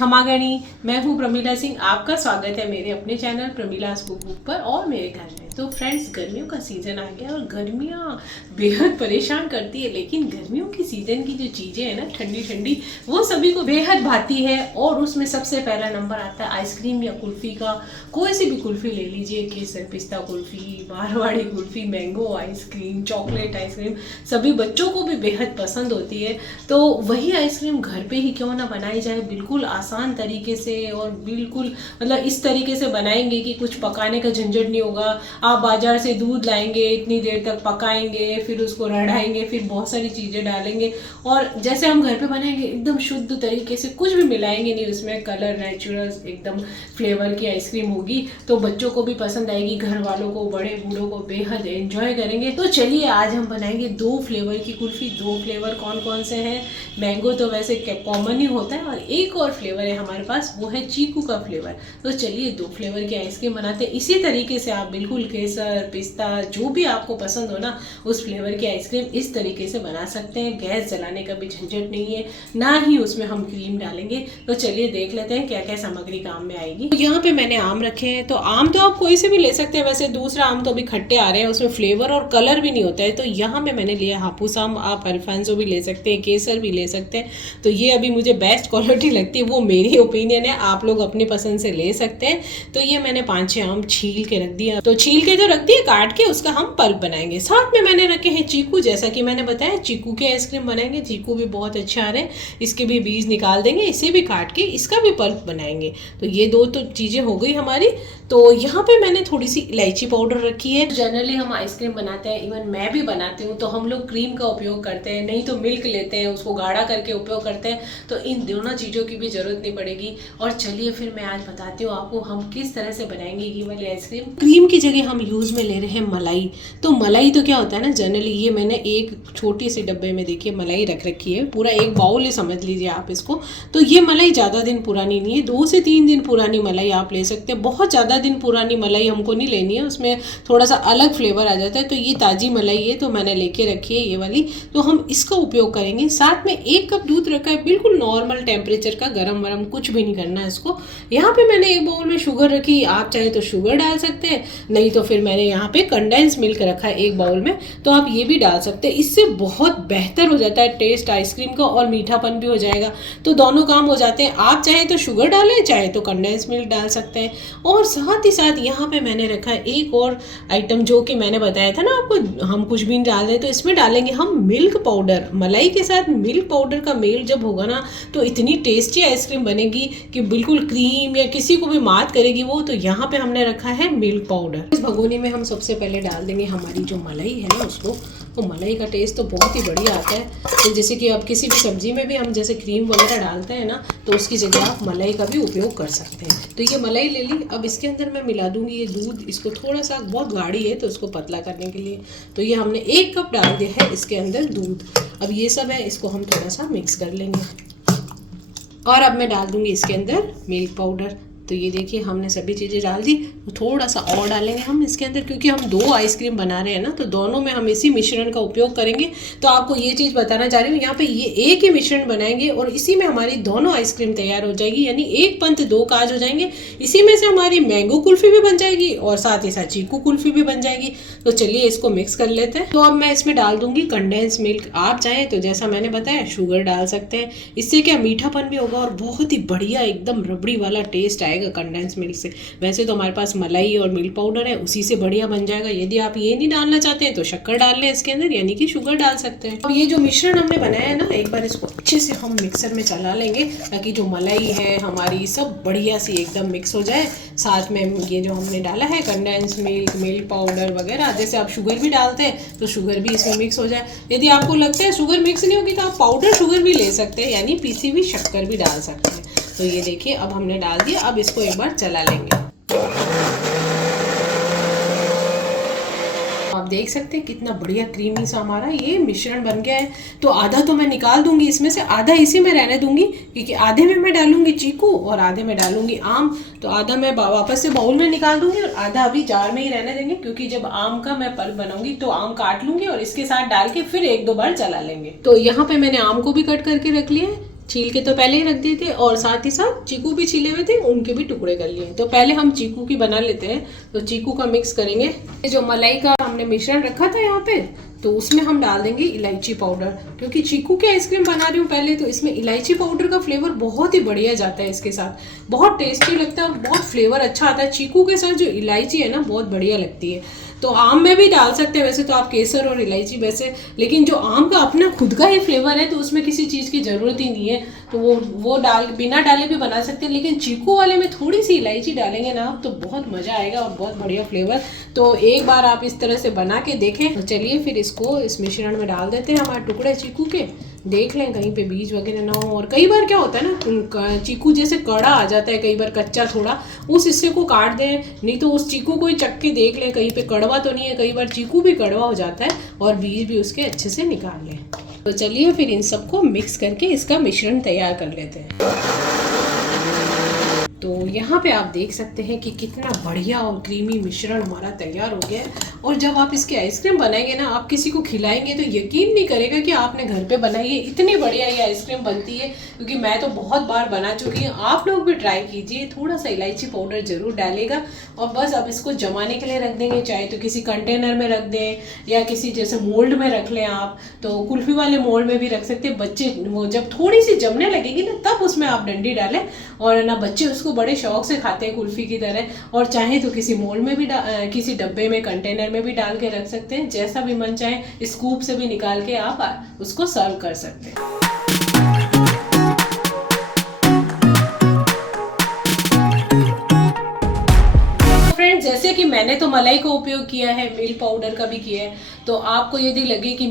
क्षमा गणी। मैं हूँ प्रमिला सिंह। आपका स्वागत है मेरे अपने चैनल प्रमिलास कुक बुक पर और मेरे घर में। तो फ्रेंड्स, गर्मियों का सीज़न आ गया और गर्मियाँ बेहद परेशान करती है, लेकिन गर्मियों की सीज़न की जो चीज़ें हैं ना, ठंडी ठंडी, वो सभी को बेहद भाती है। और उसमें सबसे पहला नंबर आता है आइसक्रीम या कुल्फ़ी का। कोई सी भी कुल्फ़ी ले लीजिए, केसर पिस्ता kulfi, Marwari kulfi, mango ice cream, chocolate ice cream, सभी बच्चों को भी बेहद पसंद होती है। तो वही आइसक्रीम घर पे ही क्यों ना बनाई जाए, बिल्कुल आसान तरीके से, और बिल्कुल मतलब इस तरीके से बनाएंगे कि कुछ पकाने का झंझट नहीं होगा। आप बाजार से दूध लाएंगे, इतनी देर तक पकाएंगे, फिर उसको रढ़ाएंगे, फिर बहुत सारी चीज़ें डालेंगे, और जैसे हम घर पे बनाएंगे एकदम शुद्ध तरीके से, कुछ भी मिलाएंगे नहीं उसमें, कलर नेचुरल एकदम फ्लेवर की आइसक्रीम होगी। तो बच्चों को भी पसंद आएगी, घर वालों को, बड़े बूढ़ों को बेहद एंजॉय करेंगे। तो चलिए आज हम बनाएंगे 2 फ्लेवर की कुल्फ़ी। 2 फ्लेवर कौन कौन से हैं? मैंगो तो वैसे कॉमन ही होता है, और एक और फ्लेवर है हमारे पास, वो है चीकू का फ्लेवर। तो चलिए 2 फ्लेवर की आइसक्रीम बनाते हैं। इसी तरीके से आप बिल्कुल केसर पिस्ता जो भी आपको पसंद हो ना, उस फ्लेवर की आइसक्रीम इस तरीके से बना सकते हैं। गैस जलाने का भी झंझट नहीं है, ना ही उसमें हम क्रीम डालेंगे। तो चलिए देख लेते हैं क्या क्या सामग्री काम में आएगी। तो यहाँ पे मैंने आम रखे हैं। तो आम तो आप कोई से भी ले सकते हैं, वैसे दूसरा आम तो अभी खट्टे आ रहे हैं, उसमें फ्लेवर और कलर भी नहीं होता है। तो यहाँ पे मैंने लिया हापुस आम। आप अल्फांसो भी ले सकते हैं, केसर भी ले सकते हैं। तो ये अभी मुझे बेस्ट क्वालिटी लगती है, वो मेरी ओपिनियन है, आप लोग अपनी पसंद से ले सकते हैं। तो ये मैंने 5-6 आम छील के रख दिया। तो छील के जो रख दिया, काट के उसका हम पल्प बनाएंगे। साथ में मैंने रखे हैं चीकू। जैसा कि मैंने बताया, चीकू के आइसक्रीम बनाएंगे। चीकू भी बहुत अच्छे आ रहे हैं, इसके भी बीज निकाल देंगे, इसे भी काट के इसका भी पल्प बनाएंगे। तो ये 2 तो चीज़ें हो गई हमारी। तो यहाँ पे मैंने थोड़ी सी इलायची पाउडर रखी है। जनरली हम आइसक्रीम बनाते हैं, इवन मैं भी बनाती हूँ, तो हम लोग क्रीम का उपयोग करते हैं, नहीं तो मिल्क लेते हैं, उसको गाढ़ा करके उपयोग करते हैं। तो इन दोनों चीज़ों की भी ज़रूरत नहीं पड़ेगी। और चलिए फिर मैं आज बताती हूँ आपको हम किस तरह से बनाएंगे ये वाली आइसक्रीम। क्रीम की जगह हम यूज़ में ले रहे हैं मलाई। तो मलाई तो क्या होता है ना, जनरली ये मैंने एक छोटी सी डब्बे में देखिए मलाई रख रखी है, पूरा एक बाउल ही समझ लीजिए आप इसको। तो ये मलाई ज़्यादा दिन पुरानी नहीं है, 2 से 3 दिन पुरानी मलाई आप ले सकते हैं। बहुत ज़्यादा दिन पुरानी मलाई हमको नहीं लेनी है, उसमें थोड़ा सा अलग फ्लेवर आ जाता है। तो ये ताज़ी मलाई है, तो मैंने लेके रखी है ये वाली। तो हम इसका उपयोग करेंगे। साथ में 1 कप दूध रखा है, बिल्कुल नॉर्मल टेम्परेचर का, गरम वरम कुछ भी नहीं करना है इसको। यहाँ पे मैंने एक बाउल में शुगर रखी, आप चाहे तो शुगर डाल सकते हैं, नहीं तो फिर मैंने यहाँ पे कंडेंस मिल्क रखा है 1 बाउल में, तो आप ये भी डाल सकते हैं। इससे बहुत बेहतर हो जाता है टेस्ट आइसक्रीम का, और मीठापन भी हो जाएगा। तो दोनों काम हो जाते हैं। आप चाहे तो शुगर डालें, चाहे तो कंडेंस मिल्क डाल सकते हैं। और साथ ही साथ यहाँ पे मैंने रखा है एक और आइटम, जो कि मैंने बताया था ना आपको, हम कुछ भी नहीं डाल दें, तो इसमें डालेंगे हम मिल्क पाउडर। मलाई के साथ मिल्क पाउडर का मेल जब होगा ना, तो इतनी टेस्टी आइसक्रीम बनेगी कि बिल्कुल क्रीम या किसी को भी मात करेगी वो। तो यहाँ पे हमने रखा है मिल्क पाउडर। इस भगोनी में हम सबसे पहले डाल देंगे हमारी जो मलाई है ना उसको। तो मलाई का टेस्ट तो बहुत ही बढ़िया आता है। तो जैसे कि आप किसी भी सब्जी में भी हम जैसे क्रीम वगैरह डालते हैं ना, तो उसकी जगह आप मलाई का भी उपयोग कर सकते हैं। तो ये मलाई ले ली। अब इसके अंदर मैं मिला दूंगी ये दूध। इसको थोड़ा सा, बहुत गाढ़ी है तो इसको पतला करने के लिए, तो ये हमने 1 कप डाल दिया है इसके अंदर दूध। अब ये सब है, इसको हम थोड़ा सा मिक्स कर लेंगे। और अब मैं डाल दूंगी इसके अंदर मिल्क पाउडर। तो ये देखिए हमने सभी चीज़ें डाल दी। तो थोड़ा सा और डालेंगे हम इसके अंदर, क्योंकि हम 2 आइसक्रीम बना रहे हैं ना, तो दोनों में हम इसी मिश्रण का उपयोग करेंगे। तो आपको ये चीज़ बताना चाह रही हूँ, यहाँ पे ये एक ही मिश्रण बनाएंगे और इसी में हमारी दोनों आइसक्रीम तैयार हो जाएगी, यानी 1 पंथ 2 काज हो जाएंगे। इसी में से हमारी मैंगो कुल्फ़ी भी बन जाएगी और साथ ही साथ चीकू कुल्फ़ी भी बन जाएगी। तो चलिए इसको मिक्स कर लेते हैं। तो अब मैं इसमें डाल दूंगी कंडेंस मिल्क। आप चाहें तो जैसा मैंने बताया शुगर डाल सकते हैं, इससे क्या मीठापन भी होगा और बहुत ही बढ़िया एकदम रबड़ी वाला टेस्ट आएगा कंडेंस मिल्क से। वैसे तो हमारे पास मलाई और मिल्क पाउडर है, उसी से बढ़िया बन जाएगा। यदि आप ये नहीं डालना चाहते हैं तो शक्कर डाल लें इसके अंदर, यानी कि शुगर डाल सकते हैं। अब ये जो मिश्रण हमने बनाया है ना, एक बार इसको अच्छे से हम मिक्सर में चला लेंगे, ताकि जो मलाई है हमारी सब बढ़िया सी एकदम मिक्स हो जाए। साथ में ये जो हमने डाला है कंडेंस मिल्क, मिल्क पाउडर वगैरह, जैसे आप शुगर भी डालते हैं तो शुगर भी इसमें मिक्स हो जाए। यदि आपको लगता है शुगर मिक्स नहीं होगी तो आप पाउडर शुगर भी ले सकते हैं, यानी पीसी हुई शक्कर भी डाल सकते हैं। तो ये देखिए अब हमने डाल दिया। अब इसको एक बार चला लेंगे। आप देख सकते हैं कितना बढ़िया क्रीमी सा हमारा ये मिश्रण बन गया है। तो आधा तो मैं निकाल दूंगी इसमें से, आधा इसी में रहने दूंगी, क्योंकि आधे में मैं डालूंगी चीकू और आधे में डालूंगी आम। तो आधा मैं वापस से बाउल में निकाल दूंगी और आधा अभी जार में ही रहने देंगे, क्योंकि जब आम का मैं पल्प बनाऊंगी तो आम काट लूंगी और इसके साथ डाल के फिर 1-2 बार चला लेंगे। तो यहाँ पे मैंने आम को भी कट करके रख लिया है। छील के तो पहले ही रख दिए थे और साथ ही साथ चीकू भी छीले हुए थे, उनके भी टुकड़े कर लिए। तो पहले हम चीकू की बना लेते हैं। तो चीकू का मिक्स करेंगे। ये जो मलाई का हमने मिश्रण रखा था यहाँ पे, तो उसमें हम डाल देंगे इलायची पाउडर, क्योंकि चीकू की आइसक्रीम बना रही हूँ पहले, तो इसमें इलायची पाउडर का फ्लेवर बहुत ही बढ़िया जाता है। इसके साथ बहुत टेस्टी लगता है और बहुत फ्लेवर अच्छा आता है। चीकू के साथ जो इलायची है ना, बहुत बढ़िया लगती है। तो आम में भी डाल सकते हैं वैसे तो आप, केसर और इलायची वैसे, लेकिन जो आम का अपना खुद का ही फ्लेवर है तो उसमें किसी चीज़ की ज़रूरत ही नहीं है। तो वो डाल बिना डाले भी बना सकते हैं, लेकिन चीकू वाले में थोड़ी सी इलायची डालेंगे ना आप, तो बहुत मज़ा आएगा और बहुत बढ़िया फ्लेवर। तो एक बार आप इस तरह से बना के देखें। तो चलिए फिर इसको इस मिश्रण में डाल देते हैं हमारे टुकड़े चीकू के। देख लें कहीं पे बीज वगैरह ना हो। और कई बार क्या होता है ना, चीकू जैसे कड़ा आ जाता है कई बार कच्चा थोड़ा, उस हिस्से को काट दें, नहीं तो उस चीकू को ही चख के देख लें कहीं पे कड़वा तो नहीं है। कई बार चीकू भी कड़वा हो जाता है और बीज भी उसके अच्छे से निकाल लें। तो चलिए फिर इन सबको मिक्स करके इसका मिश्रण तैयार कर लेते हैं। तो यहाँ पे आप देख सकते हैं कि कितना बढ़िया और क्रीमी मिश्रण हमारा तैयार हो गया है। और जब आप इसकी आइसक्रीम बनाएंगे ना, आप किसी को खिलाएंगे तो यकीन नहीं करेगा कि आपने घर पे बनाई है। इतनी बढ़िया ये आइसक्रीम बनती है, क्योंकि मैं तो बहुत बार बना चुकी हूँ। आप लोग भी ट्राई कीजिए। थोड़ा सा इलायची पाउडर ज़रूर डालेगा और बस अब इसको जमाने के लिए रख देंगे। चाहे तो किसी कंटेनर में रख दें या किसी जैसे मोल्ड में रख लें आप, तो कुल्फ़ी वाले मोल्ड में भी रख सकते हैं। बच्चे वो जब थोड़ी सी जमने लगेगी ना, तब उसमें आप डंडी डालें, और ना बच्चे उसको बड़े शौक से खाते हैं कुल्फ़ी की तरह। और चाहे तो किसी मोल्ड में भी किसी डब्बे में, कंटेनर में भी डाल के रख सकते हैं। जैसा भी मन चाहे स्कूप से भी निकाल के आप उसको सर्व कर सकते हैं। जैसे कि मैंने तो मलाई का उपयोग किया है, मिल्क पाउडर का भी किया है। तो आपको यदि लगे कि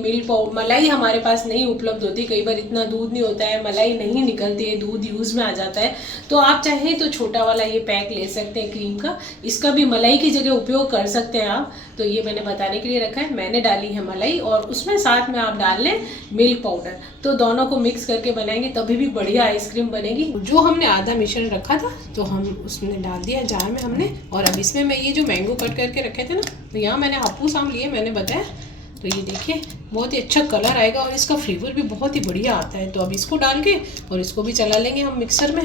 मलाई हमारे पास नहीं उपलब्ध होती, कई बार इतना दूध नहीं होता है, मलाई नहीं निकलती है, दूध यूज़ में आ जाता है, तो आप चाहें तो छोटा वाला ये पैक ले सकते हैं क्रीम का। इसका भी मलाई की जगह उपयोग कर सकते हैं आप। तो ये मैंने बताने के लिए रखा है। मैंने डाली है मलाई और उसमें साथ में आप डाल लें मिल्क पाउडर। तो दोनों को मिक्स करके बनाएंगे तभी भी बढ़िया आइसक्रीम बनेगी। जो हमने आधा मिश्रण रखा था तो हम उसमें डाल दिया जार में हमने। और अब इसमें मैं ये जो मैंगो कट करके रखे थे ना, तो यहाँ मैंने हापुस आम लिए, मैंने बताया। तो ये देखिए बहुत ही अच्छा कलर आएगा और इसका फ्लेवर भी बहुत ही बढ़िया आता है। तो अब इसको डाल के और इसको भी चला लेंगे हम मिक्सर में।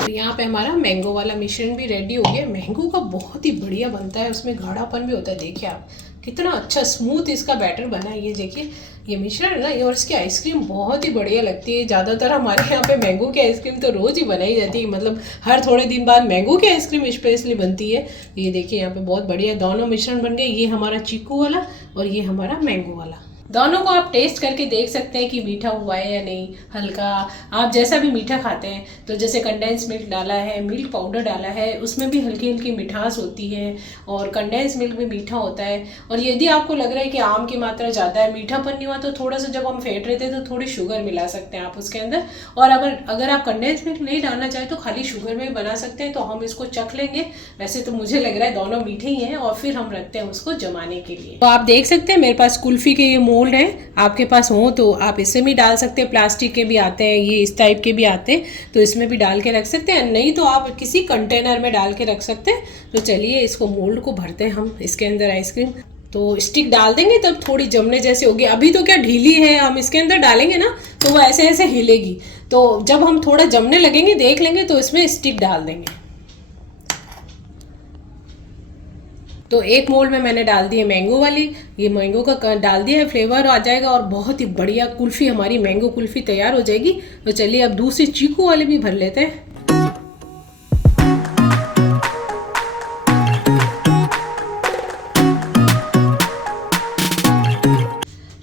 तो यहाँ पे हमारा मैंगो वाला मिश्रण भी रेडी हो गया। मैंगो का बहुत ही बढ़िया बनता है, उसमें गाढ़ापन भी होता है। देखिए आप कितना अच्छा स्मूथ इसका बैटर बना है। ये देखिए ये मिश्रण है ना, और इसकी आइसक्रीम बहुत ही बढ़िया लगती है। ज़्यादातर हमारे यहाँ पे मैंगो की आइसक्रीम तो रोज़ ही बनाई जाती है, मतलब हर थोड़े दिन बाद मैंगो की आइसक्रीम स्पेशली बनती है। ये देखिए यहाँ पे बहुत बढ़िया दोनों मिश्रण बन गए। ये हमारा चीकू वाला और ये हमारा मैंगो वाला। दोनों को आप टेस्ट करके देख सकते हैं कि मीठा हुआ है या नहीं, हल्का, आप जैसा भी मीठा खाते हैं। तो जैसे कंडेंस मिल्क डाला है, मिल्क पाउडर डाला है, उसमें भी हल्की हल्की मिठास होती है और कंडेंस मिल्क भी मीठा होता है। और यदि आपको लग रहा है कि आम की मात्रा ज़्यादा है, मीठापन नहीं हुआ, तो थोड़ा सा जब हम फेंट रहे थे तो थोड़ी शुगर मिला सकते हैं आप उसके अंदर। और अगर आप कंडेंस मिल्क नहीं डालना चाहें तो खाली शुगर में भी बना सकते हैं। तो हम इसको चख लेंगे। वैसे तो मुझे लग रहा है दोनों मीठे ही हैं और फिर हम रखते हैं उसको जमाने के लिए। तो आप देख सकते हैं मेरे पास कुल्फ़ी के ये मोल्ड है, आपके पास हो तो आप इससे भी डाल सकते हैं। प्लास्टिक के भी आते हैं, ये इस टाइप के भी आते हैं, तो इसमें भी डाल के रख सकते हैं। नहीं तो आप किसी कंटेनर में डाल के रख सकते हैं। तो चलिए इसको मोल्ड को भरते हैं हम इसके अंदर आइसक्रीम। तो स्टिक डाल देंगे तब थोड़ी जमने जैसे होगी। अभी तो क्या ढीली है, हम इसके अंदर डालेंगे ना तो वो ऐसे ऐसे हिलेगी। तो जब हम थोड़ा जमने लगेंगे देख लेंगे तो इसमें स्टिक डाल देंगे। तो एक मोल्ड में मैंने डाल दी है मैंगो वाली, ये मैंगो का डाल दिया है, फ्लेवर आ जाएगा और बहुत ही बढ़िया कुल्फ़ी हमारी मैंगो कुल्फ़ी तैयार हो जाएगी। तो चलिए अब दूसरी चीकू वाले भी भर लेते हैं।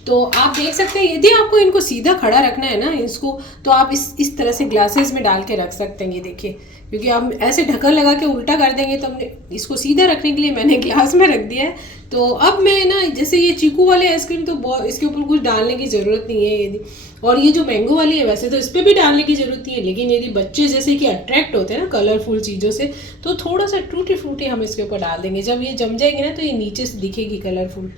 तो आप देख सकते हैं यदि आपको इनको सीधा खड़ा रखना है ना इसको, तो आप इस तरह से ग्लासेस में डाल के रख सकते हैं। ये देखिए, क्योंकि हम ऐसे ढक्कन लगा के उल्टा कर देंगे तो हमने इसको सीधा रखने के लिए मैंने ग्लास में रख दिया है। तो अब मैं ना जैसे ये चीकू वाले आइसक्रीम तो इसके ऊपर कुछ डालने की ज़रूरत नहीं है यदि, और ये जो मैंगो वाली है वैसे तो इस पर भी डालने की ज़रूरत नहीं है। लेकिन यदि बच्चे जैसे कि अट्रैक्ट होते हैं ना कलरफुल चीज़ों से, तो थोड़ा सा टूटी फ्रूटी हम इसके ऊपर डाल देंगे। जब ये जम जाएगी ना तो ये नीचे से दिखेगी कलरफुल।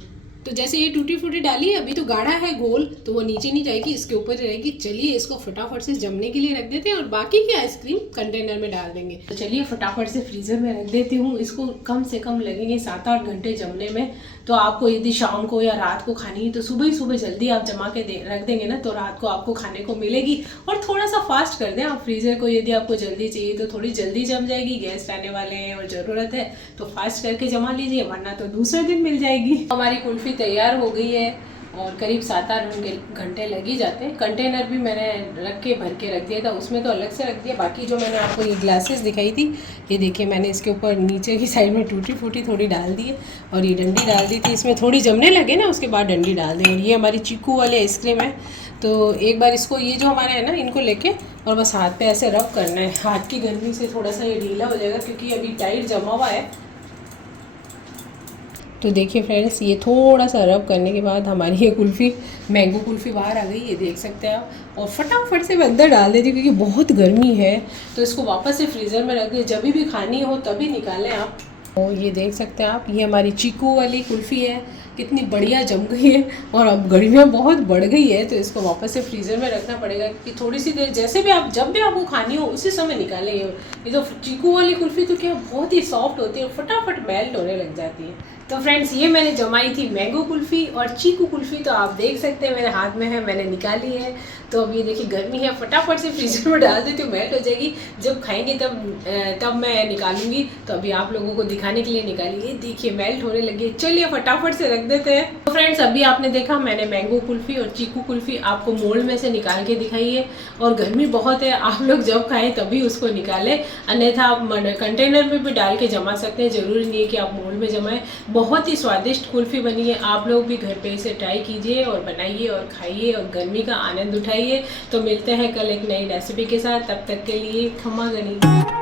तो जैसे ये टूटी फूटी डाली, अभी तो गाढ़ा है गोल, तो वो नीचे नहीं जाएगी, इसके ऊपर ही रहेगी। चलिए इसको फटाफट से जमने के लिए रख देते हैं और बाकी की आइसक्रीम कंटेनर में डाल देंगे। तो चलिए फटाफट से फ्रीज़र में रख देती हूँ। इसको कम से कम लगेंगे 7-8 घंटे जमने में। तो आपको यदि शाम को या रात को खानी है तो सुबह ही सुबह जल्दी आप जमा के रख देंगे ना, तो रात को आपको खाने को मिलेगी। और थोड़ा सा फास्ट कर दें आप फ्रीज़र को, यदि आपको जल्दी चाहिए तो थोड़ी जल्दी जम जाएगी। गेस्ट आने वाले हैं और ज़रूरत है तो फास्ट करके जमा लीजिए, वरना तो दूसरे दिन मिल जाएगी। हमारी कुल्फ़ी तैयार हो गई है और करीब 7-8 घंटे लग ही जाते हैं। कंटेनर भी मैंने रख के भर के रख दिया था, उसमें तो अलग से रख दिया। बाकी जो मैंने आपको ये ग्लासेस दिखाई थी, ये देखिए मैंने इसके ऊपर नीचे की साइड में टूटी फूटी थोड़ी डाल दी है और ये डंडी डाल दी थी। इसमें थोड़ी जमने लगे ना, उसके बाद डंडी डाल दें। और ये हमारी चीकू वाली आइसक्रीम है। तो एक बार इसको, ये जो हमारे है ना, इनको लेके और बस हाथ पे ऐसे रब करना है। हाथ की गर्मी से थोड़ा सा ये ढीला हो जाएगा क्योंकि अभी टाइट जमा हुआ है। तो देखिए फ्रेंड्स, ये थोड़ा सा रब करने के बाद हमारी ये कुल्फ़ी, मैंगो कुल्फ़ी बाहर आ गई, ये देख सकते हैं आप। और फटाफट से मैं अंदर डाल देती हूँ क्योंकि बहुत गर्मी है। तो इसको वापस से फ्रीज़र में रख के जब भी खानी हो तभी निकालें आप। तो ये देख सकते हैं आप, ये हमारी चीकू वाली कुल्फ़ी है, कितनी बढ़िया जम गई है। और अब गर्मियाँ बहुत बढ़ गई है तो इसको वापस से फ्रीज़र में रखना पड़ेगा कि थोड़ी सी देर, जैसे भी आप, जब भी आपको खानी हो उसी समय निकालें। ये तो चीकू वाली कुल्फ़ी तो क्या बहुत ही सॉफ्ट होती है, फटाफट मेल्ट होने लग जाती है। तो फ्रेंड्स, ये मैंने जमाई थी मैंगो कुल्फ़ी और चीकू कुल्फ़ी। तो आप देख सकते हैं मेरे हाथ में है, मैंने निकाली है। तो अब ये देखिए गर्मी है, फटाफट से फ्रीज़र में डाल देती हूँ, मेल्ट हो जाएगी। जब खाएंगे तब मैं निकालूंगी। तो अभी आप लोगों को दिखाने के लिए निकाली, ये देखिए मेल्ट होने लगी। चलिए फटाफट से रख देते हैं। तो फ्रेंड्स, अभी आपने देखा मैंने मैंगो कुल्फ़ी और चीकू कुल्फ़ी आपको मोल्ड में से निकाल के दिखाई है। और गर्मी बहुत है, आप लोग जब खाएं तभी उसको निकालें, अन्यथा आप कंटेनर में भी डाल के जमा सकते हैं। ज़रूरी नहीं है कि आप मोल्ड में जमाएं। बहुत ही स्वादिष्ट कुल्फ़ी बनी है। आप लोग भी घर पे इसे ट्राई कीजिए और बनाइए और खाइए और गर्मी का आनंद उठाइए। तो मिलते हैं कल एक नई रेसिपी के साथ, तब तक के लिए खमा गनी।